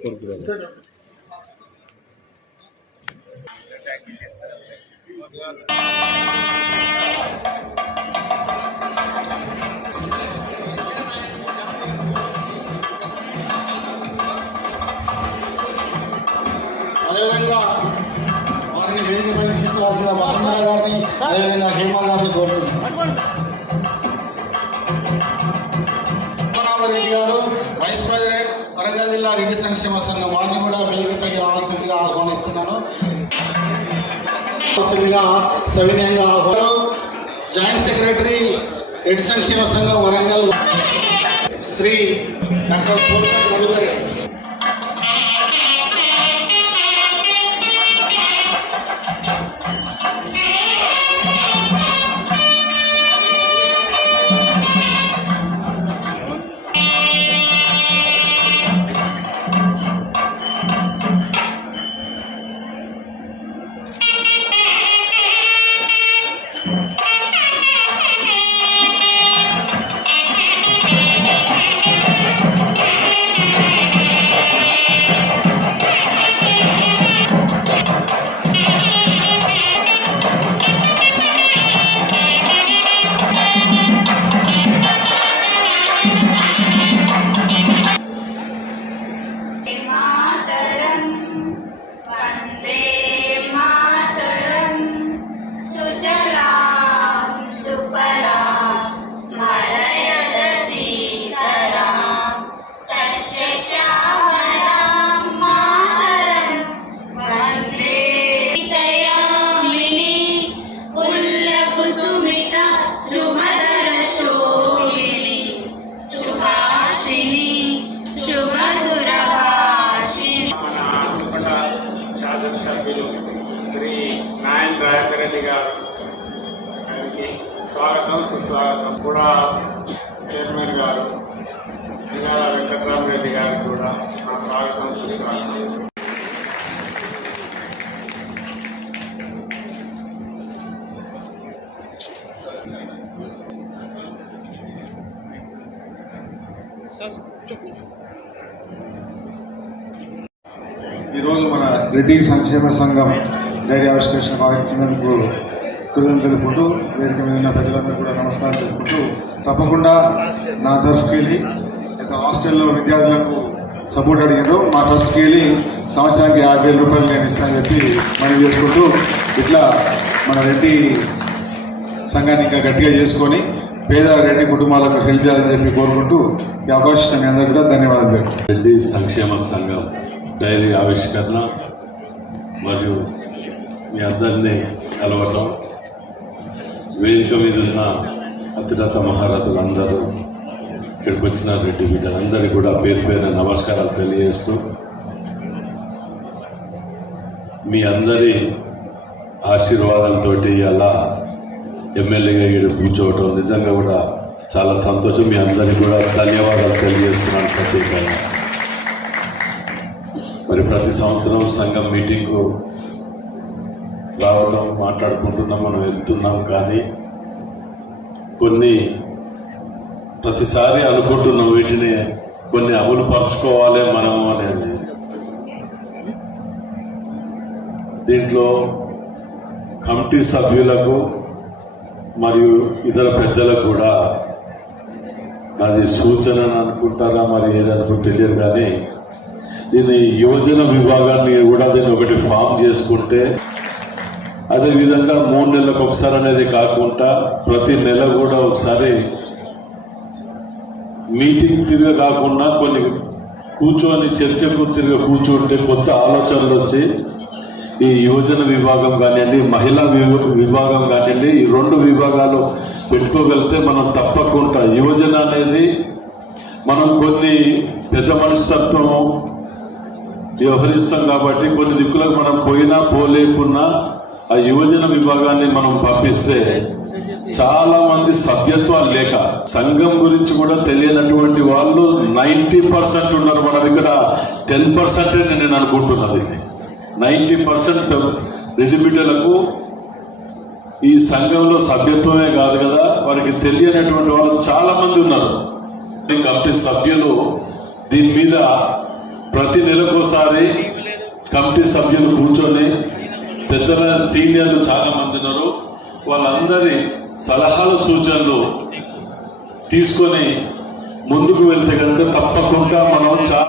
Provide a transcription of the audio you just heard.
అదేవిధంగా వారిని వేదికపై తీసుకోవాల్సిన వసుంధర గారిని అదేవిధంగా హేమ గారిని కోరుతున్నాం. రెడ్డి గారు వైస్ ప్రెసిడెంట్ వరంగల్ జిల్లా రెడ్డి సంక్షేమ సంఘం వారిని కూడా వేదికపైకి రావాల్సిందిగా ఆహ్వానిస్తున్నాను. సవినయంగా జాయింట్ సెక్రటరీ రెడ్డి సంక్షేమ సంఘం వరంగల్ శ్రీ డాక్టర్ మధుగారు. శాసనసభ్యులు శ్రీ నాయన్ రాజేందర్ రెడ్డి గారికి స్వాగతం సుస్వాగతం. కూడా చైర్మన్ గారు లింగాల వెంకట్రామరెడ్డి గారికి కూడా నా స్వాగతం సుస్వాగతం. ఈరోజు మన రెడ్డి సంక్షేమ సంఘం ధైర్య ఆవిష్కరణ భావించినందుకు కృతజ్ఞతలు తెలుపుకుంటూ వేదిక మీద ఉన్న ప్రజలందరూ కూడా నమస్కారం తెలుపుకుంటూ తప్పకుండా నా తరఫుకి వెళ్ళి హాస్టల్లో విద్యార్థులకు సపోర్ట్ అడిగారు. మా ట్రస్ట్కి వెళ్ళి సంవత్సరానికి 50,000 రూపాయలు నేను ఇస్తానని చెప్పి మనం చేసుకుంటూ ఇట్లా మన రెడ్డి సంఘాన్ని ఇంకా గట్టిగా చేసుకొని పేద రెడ్డి కుటుంబాలకు హెల్ప్ చేయాలని చెప్పి కోరుకుంటూ ఈ అవకాశం మీ అందరూ కూడా ధన్యవాదాలు. రెడ్డి సంక్షేమ సంఘం డైరీ ఆవిష్కరణ మరియు మీ అందరినీ కలవటం, వేదిక మీద ఉన్న అతిరథ మహారథులందరూ ఇక్కడికి వచ్చిన రెడ్డి బిడ్డలందరికీ కూడా పేరు పేరున నమస్కారాలు తెలియజేస్తూ మీ అందరి ఆశీర్వాదంతో అలా ఎమ్మెల్యేగా ఇక్కడ కూర్చోవటం నిజంగా కూడా చాలా సంతోషం. మీ అందరికీ కూడా ధన్యవాదాలు తెలియజేస్తున్నాను ప్రత్యేకంగా. మరి ప్రతి సంవత్సరం సంఘం మీటింగ్కు రావడం మాట్లాడుకుంటున్నాం, మనం వెళ్తున్నాం. కానీ కొన్ని ప్రతిసారి అనుకుంటున్నాం వీటిని కొన్ని అమలు పరుచుకోవాలి మనము అనేది. దీంట్లో కమిటీ సభ్యులకు మరియు ఇతర పెద్దలకు కూడా అది సూచన అనుకుంటారా మరి ఏదనుకుంటే తెలియదు. కానీ దీన్ని యువజన విభాగాన్ని కూడా దీన్ని ఒకటి ఫామ్ చేసుకుంటే, అదేవిధంగా 3 నెలలకు ఒకసారి అనేది కాకుండా ప్రతి నెల కూడా ఒకసారి మీటింగ్ తిరిగి కాకుండా కొన్ని కూర్చొని చర్చకు తిరిగి కూర్చుంటే కొత్త ఆలోచనలు వచ్చి ఈ యువజన విభాగం కానివ్వండి, మహిళా విభాగం కానివ్వండి, ఈ 2 విభాగాలు పెట్టుకోగలిగితే మనం తప్పకుండా యువజన అనేది మనం కొన్ని పెద్ద మనస్తత్వం వ్యవహరిస్తాం కాబట్టి కొన్ని దిక్కులకు మనం పోయినా పోలేకున్నా ఆ యువజన విభాగాన్ని మనం పంపిస్తే చాలా మంది సభ్యత్వాలు లేక సంఘం గురించి కూడా తెలియనటువంటి వాళ్ళు 90% ఉన్నారు. మన దగ్గర 10% నేను అనుకుంటున్నది. 90% రెడ్డి బిడ్డలకు ఈ సంఘంలో సభ్యత్వమే కాదు కదా, వారికి తెలియనటువంటి వాళ్ళు చాలా మంది ఉన్నారు. కమిటీ సభ్యులు దీని మీద ప్రతి నెలకోసారి కమిటీ సభ్యులు కూర్చొని పెద్దల సీనియర్లు చాలా మంది ఉన్నారు, వాళ్ళందరి సలహాలు సూచనలు తీసుకొని ముందుకు వెళ్తే కనుక తప్పకుండా మనం